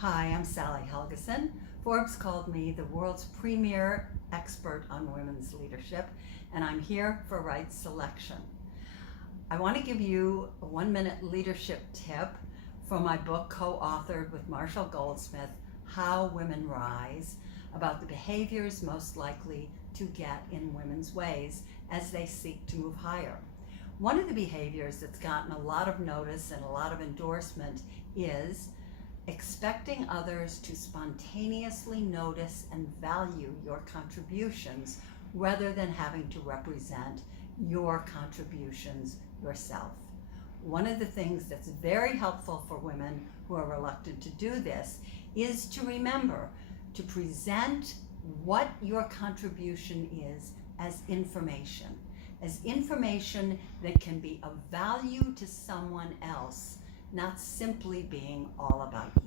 Hi, I'm Sally Helgesen. Forbes called me the world's premier expert on women's leadership, and I'm here for right selection. I want to give you a 1-minute leadership tip from my book co-authored with Marshall Goldsmith, How Women Rise, about the behaviors most likely to get in women's ways as they seek to move higher. One of the behaviors that's gotten a lot of notice and a lot of endorsement is expecting others to spontaneously notice and value your contributions rather than having to represent your contributions yourself. One of the things that's very helpful for women who are reluctant to do this is to remember to present what your contribution is as information that can be of value to someone else, not simply being all about you.